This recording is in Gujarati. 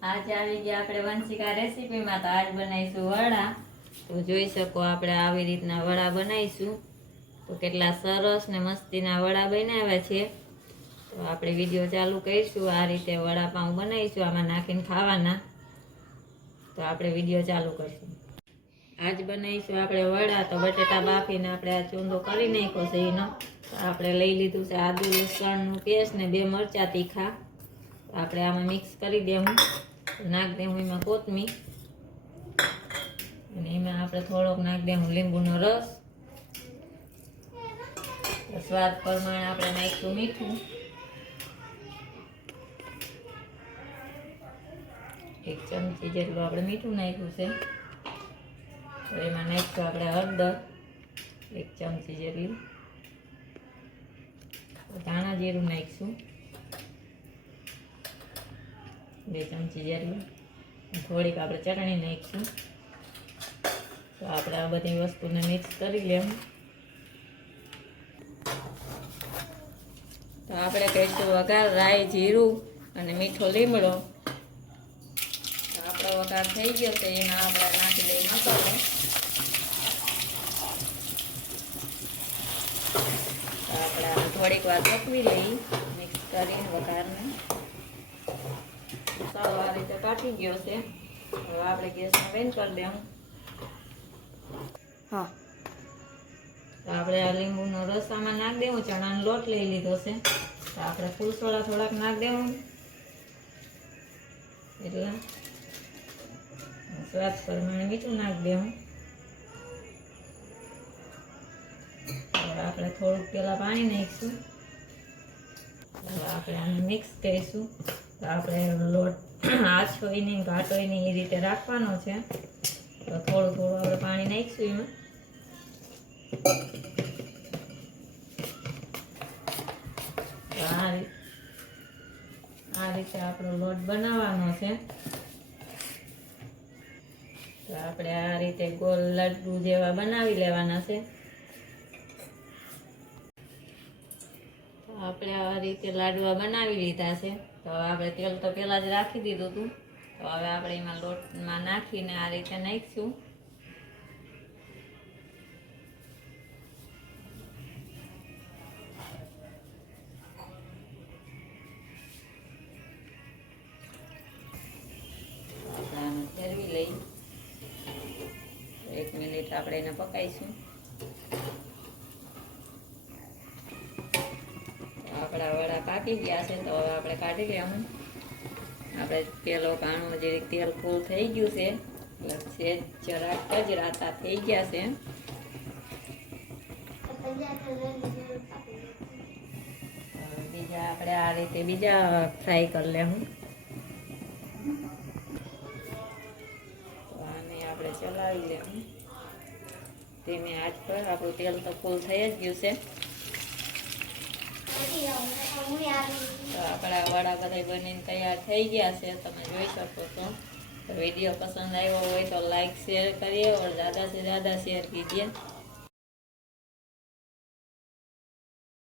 आज આવી ગયા આપણે વંશિકા રેસીપીમાં। તો આજ બનાવીશું વડા। તો જોઈ શકો આપણે આવી રીતના વડા બનાવીશું। તો કેટલા સરસ ને મસ્તીના વડા બનાવ્યા છે। તો આપણે વિડીયો ચાલુ કરીશું। આ રીતે વડાપાઉં બનાવીશું, આમાં નાખીને ખાવાના। તો આપણે વિડીયો ચાલુ કરશું। આજ બનાવીશું આપણે વડા। તો બટેટા બાફીને આપણે આ ચૂંદો કરી નાખ્યો છે એનો। તો આપણે લઈ લીધું છે આદુ લસણનું પેસ્ટ ને 2 મરચાં તીખા। આપણે આમાં મિક્સ કરી દેવું। નાખ દેવું એમાં કોથમીર અને એમાં આપણે થોડોક નાખ દેવું લીંબુનો રસ। સ્વાદ પ્રમાણે આપણે નાખીશું મીઠું, 1 ચમચી જેટલું આપણે મીઠું નાખ્યું છે। તો એમાં નાખીશું આપણે હળદર 1 ચમચી જેટલી, ધાણા જીરું નાખીશું 2 ચમચી જેટલું, થોડીક આપણે ચટણી નાખીશું। તો આપણે આ બધી વસ્તુને મિક્સ કરી લેવું। તો આપણે કહીશું વઘાર રાઈ જીરું અને મીઠો લીમડો। તો આપણો વઘાર થઈ ગયો છે, એમાં આપણે નાખી દઈએ મસાલો। તો આપણે થોડીક વાર પકવી લઈએ મિક્સ કરીને વઘારને। મસાલો આ રીતે કાઢી ગયો છે। હવે આપણે ગેસને બંધ કરી દેવું। હા, તો આપણે આ લીંબુનો રસ આમાં નાખ દેવું। ચણાનો લોટ લઈ લીધો છે। તો આપણે ફૂલ સોડા થોડાક નાખ દેવું, એટલે સ્વાદ પ્રમાણે મીઠું નાખ દેવું। હવે આપણે થોડુંક પેલા પાણી નાખીશું। હવે આપણે આને મિક્સ કરીશું। તો આપણે લોટ આછો હોય નહીં ઘાટો હોય નહીં એ રીતે રાખવાનો છે। તો થોડું થોડું આપણે પાણી નાખીશું એમાં। આ રીતે આપણો લોટ બનાવવાનો છે। તો આપણે આ રીતે ગોળ લડ્ડુ જેવા બનાવી લેવાના છે। તો આપણે આ રીતે લાડવા બનાવી લીધા છે। તો હવે આપણે તેલ તો પહેલાં જ રાખી દીધું હતું। તો હવે આપણે એમાં લોટમાં નાખીને આ રીતે નાખીશું। ફેરવી લઈ 1 મિનિટ આપણે એને પકાઈશું। આપણા વડા પાકી ગયા છે। તો હવે આપણે કાઢી લેવું। આપણે પેલો કાણું જે તેલ ફૂલ થઈ ગયું છે, એટલે જરાક જ રાતા થઈ ગયા છે। બીજા આપણે આ રીતે બીજા ફ્રાય કરી લેવું। આપણે ચલાવી લેવું ધીમે આંચ પર। આપણું તેલ તો ફૂલ થઈ જ ગયું છે। તો આપણા વડા બધા બનીને તૈયાર થઈ ગયા છે, તમે જોઈ શકો છો। तो वीडियो पसंद आया हो तो लाइक शेयर करिए और ज़्यादा से ज़्यादा शेयर कीजिए।